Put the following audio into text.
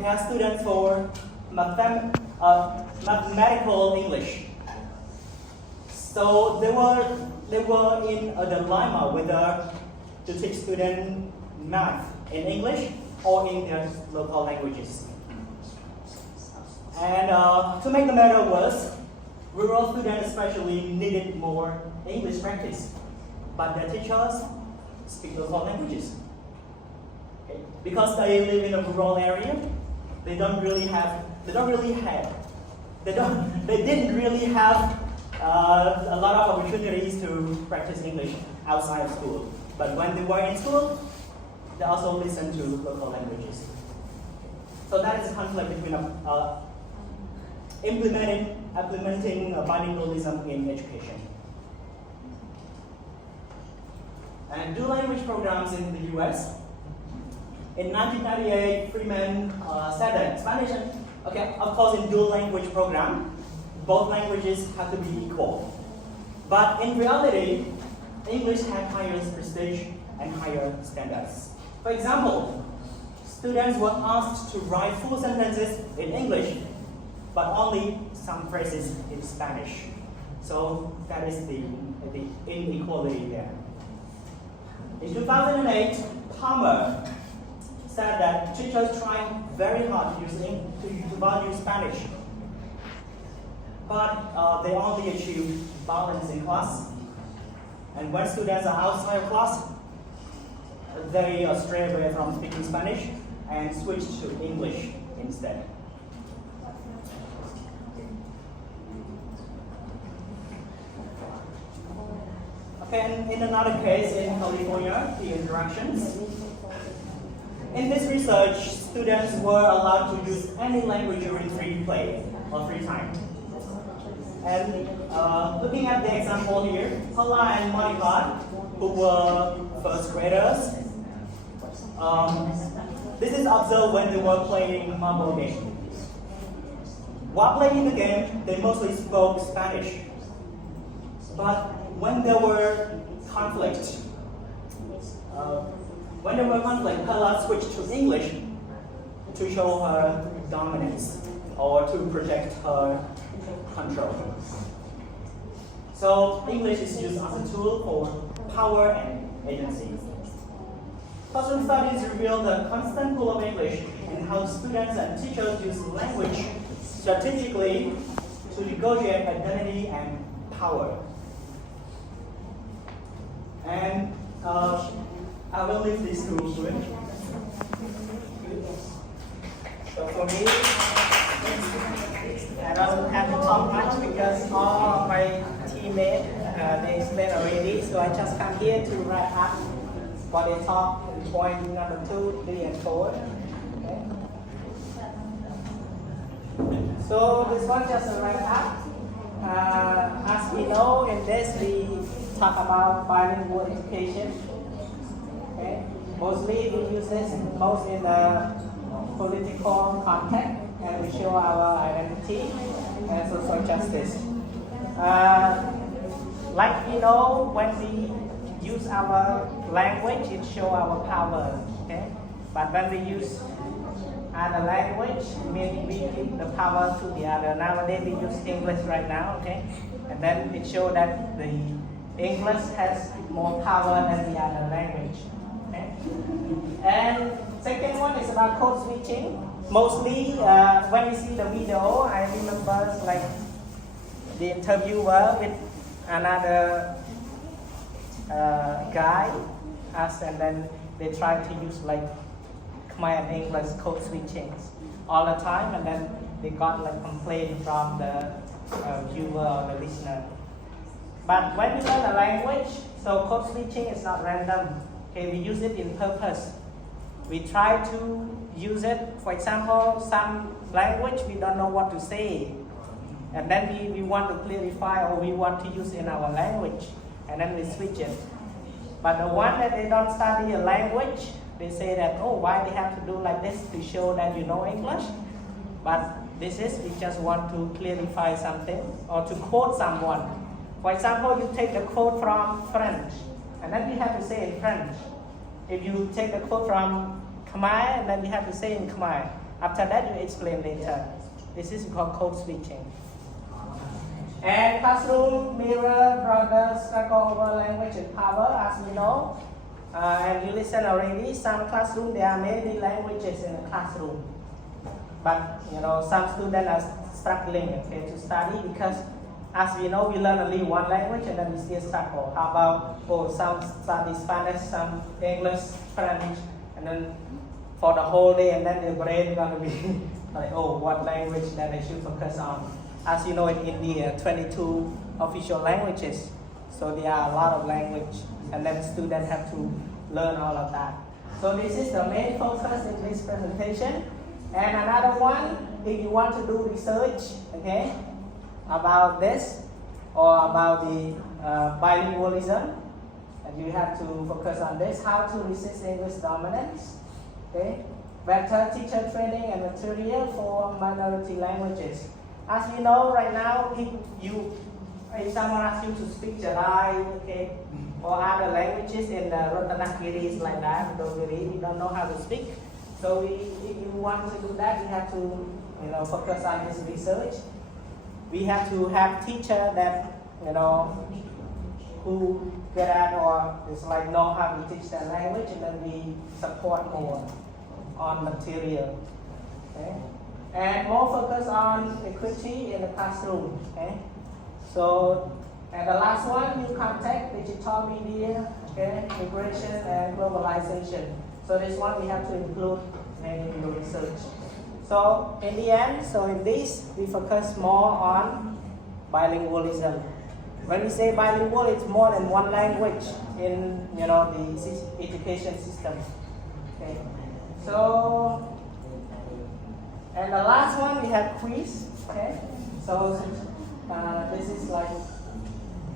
they are students for mathematical English. So they were in a dilemma whether to teach students math in English or in their local languages. And to make the matter worse, rural students especially needed more English practice, but their teachers speak local languages. Okay? Because they live in a rural area, they didn't really have a lot of opportunities to practice English outside of school. But when they were in school, they also listened to local languages. So that is a conflict between implementing bilingualism in education. And dual language programs in the US. In 1998, Freeman said that Spanish and, of course in dual language program, both languages have to be equal. But in reality, English had higher prestige and higher standards. For example, students were asked to write full sentences in English, but only some phrases in Spanish. So that is the inequality there. In 2008, Palmer said that teachers try very hard to value Spanish, but they only achieve balance in class. And when students are outside of class, they stray away from speaking Spanish and switch to English instead. Okay, and in another case in California, the interactions. In this research, students were allowed to use any language during free play or free time. And looking at the example here, Paula and Monica, who were first graders, this is observed when they were playing a marble game. While playing the game, they mostly spoke Spanish. But when there were conflict, Paula switched to English to show her dominance or to project her control. So English is used as a tool for power and agency. Classroom studies reveal the constant pull of English and how students and teachers use language strategically to negotiate identity and power. And I will leave this to Ruben. So for me, I don't have to talk much because all of my teammates, they explained already. So I just come here to wrap up what they talk in point number 2, 3, and 4. Okay. So this one just a wrap up. As we know, in this we talk about bilingual education. Okay. Mostly we use this most in the political context, and we show our identity and social justice. Like we know, when we use our language, it shows our power. Okay? But when we use other language, meaning we give the power to the other. Nowadays we use English right now, okay? And then it shows that the English has more power than the other language. Okay? And second one is about code switching. Mostly when we see the video, I remember like the interviewer with another guy asked, and then they try to use like Khmer and English code switching all the time, and then they got like complaint from the viewer or the listener. But when we learn a language, so code switching is not random. Okay, we use it in purpose. We try to use it. For example, some language we don't know what to say, and then we want to clarify or we want to use in our language, and then we switch it. But the one that they don't study a language, they say that, oh, why they have to do like this to show that you know English? But this is, we just want to clarify something or to quote someone. For example, you take the quote from French, and then you have to say in French. If you take the quote from Khmer, and then you have to say in Khmer. After that, you explain later. This is called code switching. And classroom mirror broader struggle over language and power, as we know. And you listen already, some classroom, there are many languages in the classroom. But, some students are struggling, okay, to study because, as we know, we learn only one language and then we still struggle. How about, some study Spanish, some English, French, and then for the whole day, and then their brain is going to be like, what language that I should focus on. As you know, in India, 22 official languages, so there are a lot of language, and then students have to learn all of that. So this is the main focus in this presentation. And another one, if you want to do research, okay, about this or about the bilingualism, and you have to focus on this, how to resist English dominance, okay, better teacher training and material for minority languages. As we know right now, if someone asks you to speak Jarai, okay, or other languages in the Ratanagiris like that, we don't know how to speak. So if you want to do that, we have to focus on this research. We have to have teacher that who get at or is like know how to teach that language, and then we support more on material. Okay? And more focus on equity in the classroom. Okay? So, and the last one, new contact, digital media, okay, migration and globalization. So this one we have to include in the research. So in the end, in this, we focus more on bilingualism. When we say bilingual, it's more than one language in the education system. Okay. So, and the last one we have quiz. Okay. So this is like